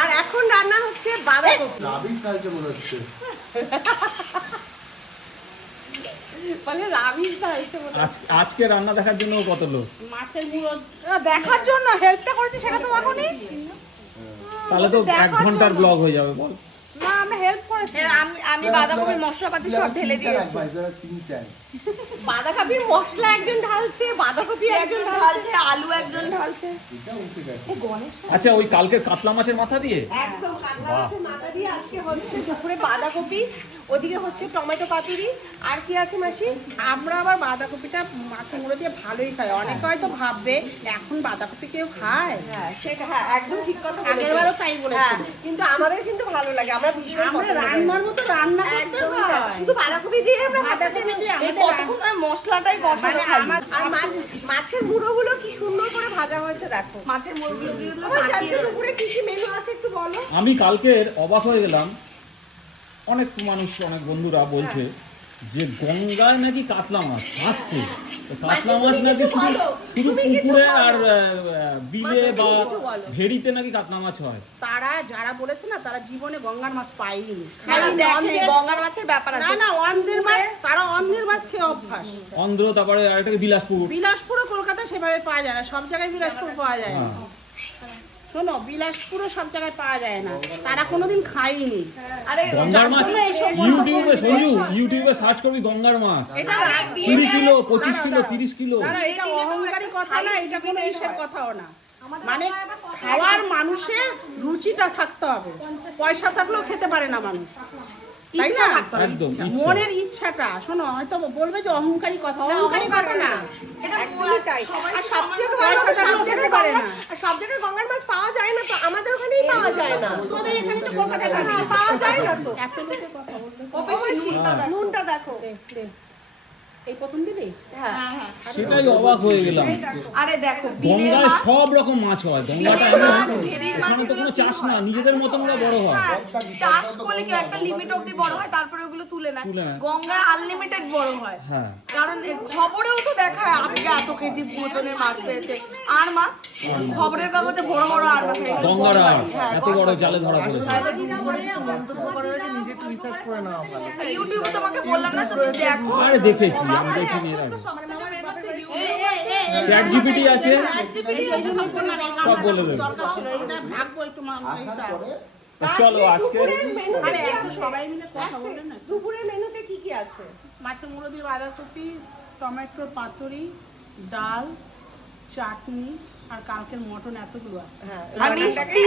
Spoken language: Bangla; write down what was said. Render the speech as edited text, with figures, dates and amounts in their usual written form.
আর এখন রান্না হচ্ছে বাঁধাকপি। রাবিশ খাইছে মনে হচ্ছে। বলে রাবিশ খাইছে মনে হচ্ছে। আজকে রান্না দেখার জন্য কত লোক? মাছের মুড়ো দেখার জন্য হেল্পটা করেছে সেটা তো দেখোনি। তাহলে তো 1 ঘন্টার ব্লগ হয়ে যাবে বল। না আমি হেল্প করেছি। আমি বাঁধাকপির মশলাপাতি সব ঢেলে দিয়েছি। বাঁধাকপির মশলা একজন ঢালছে, বাঁধাকপি একজন ঢালছে, আলু একজন ঢালছে। আচ্ছা ওই কালকের কাতলা মাছের মাথা দিয়ে? একদম কাতলা মাছের মাথা দিয়ে আজকে হচ্ছে দুপুরে বাঁধাকপি, ওদিকে হচ্ছে টমেটো পাতুরি। আর কি আছে মাসি? আমরা আবার বাঁধাকপিটা মাছের মুড়ো দিয়ে ভালোই খাই। অনেকে হয়তো ভাববে এখন বাঁধাকপি কেউ খায়। হ্যাঁ সেটা হ্যাঁ একদম ঠিক কথা বলেছো। আগেরবারও তাই বলেছিল। কিন্তু আমাদের কিন্তু ভালো লাগে, আমরা ভীষণ আমরা পছন্দ করি। রান্নার মতো রান্না করতে একদমই হয়। তাই। শুধু বাঁধাকপি দিয়ে আমরা বাঁধাকপি দিয়ে এই আমাদের কতক্ষণ ধরে মশলাটাই কষানো মানে খালি। আমার- আর মাছের মুড়োগুলো কি সুন্দর করে ভাজা হয়েছে দেখো। মাছের মুরগি আজকে দুপুরে কি কি মেনু আছে একটু বলো। আমি কালকের অবাক হয়ে গেলাম, অনেক মানুষ অনেক বন্ধুরা বলছে যে গঙ্গায় নাকি কাতলা মাছ আসছে। কাতলা মাছ নাকি শুধু পুকুরে আর বিলে বা ভেড়িতে নাকি কাতলা মাছ হয়। তারা যারা বলেছে না তারা জীবনে গঙ্গার মাছ পায়নি। গঙ্গার মাছের ব্যাপার না আছে। না অন্ধের মাছ, তারা অন্ধের মাছ খেয়ে অভ্যাস। অন্ধ্র, তারপরে আরেকটা বিলাসপুর। বিলাসপুরও কলকাতায় সেভাবে পাওয়া যায় না, সব জায়গায় বিলাসপুর পাওয়া যায় না। হ্যাঁ। শোনো বিলাসপুরও সব জায়গায় পাওয়া যায় না, তারা কোনোদিন খায়নি। আরে গঙ্গার মাছ ইউটিউবে সঞ্জু, ইউটিউবে সার্চ করবি গঙ্গার মাছ, এটা 20 কিলো, 25 কিলো, 30 কিলো। না, এটা অহংকারী কথা না, এটা কোনো ইসের কথাও না। মানে খাওয়ার মানুষের রুচিটা থাকতে হবে, পয়সা থাকলেও খেতে পারে না মানুষ, তাই না? একদম ইচ্ছা। মনের ইচ্ছাটা। শোনো হয়তো বলবে যে অহংকারী কথা, অহংকারী কথা না। একদমই তাই। আর সব থেকে ভালো পয়সা কথা, সব থাকলেও জায়গায় খেতে পারে না। আর সব জায়গায় গঙ্গার মাছ পাওয়া যায় না তো, আমাদের ওখানেই পাওয়া যায় না। তোদের এখানে তো কলকাতায় না, পাওয়া যায় না তো। এত লোকের কথা বলবে। নুনটা দেখো। এই প্রথম দিদি হ্যাঁ সেটাই অবাক হয়ে গেলাম। আরে দেখো বিলের গঙ্গায় মাছ, সব রকম মাছ হয়। গঙ্গাটা এখানে তো কোনো চাষ না, নিজেদের মতন ওরা বড় হয়। হ্যাঁ, চাষ করলে কি একটা লিমিট অবধি বড় হয়, তারপরে ওগুলো তুলে নেয়। তুলে নেয়। গঙ্গায় আনলিমিটেড বড় হয়। হ্যাঁ। কারণ খবরেও তো দেখায় আজকে এত কেজি ওজনের মাছ পেয়েছে। আর মাছ খবরের কাগজে বড় বড় আর মাছ পেয়েছে। গঙ্গার আর হ্যাঁ, এত বড় জালে ধরা পড়েছে। ইউটিউবে তোমাকে বললাম না, তুমি দেখো। আরে দেখেছি, আমি দেখিনি এর আগে। চ্যাট জিপিটি আছে, সব বলে দেবে। দরকার ছিল এইটা ভাগবো একটু এইটা। চলো আজকে দুপুরের মেনুতে আরে কি এখন আছে? সবাই মিলে কথা বলে না। দুপুরের মেনুতে কি কি আছে? মাছের মুড়ো দিয়ে বাঁধাকপি, টমেটোর পাতুরি, ডাল, চাটনি আর কালকের মটন, এতগুলো আছে। হ্যাঁ আর মিষ্টি।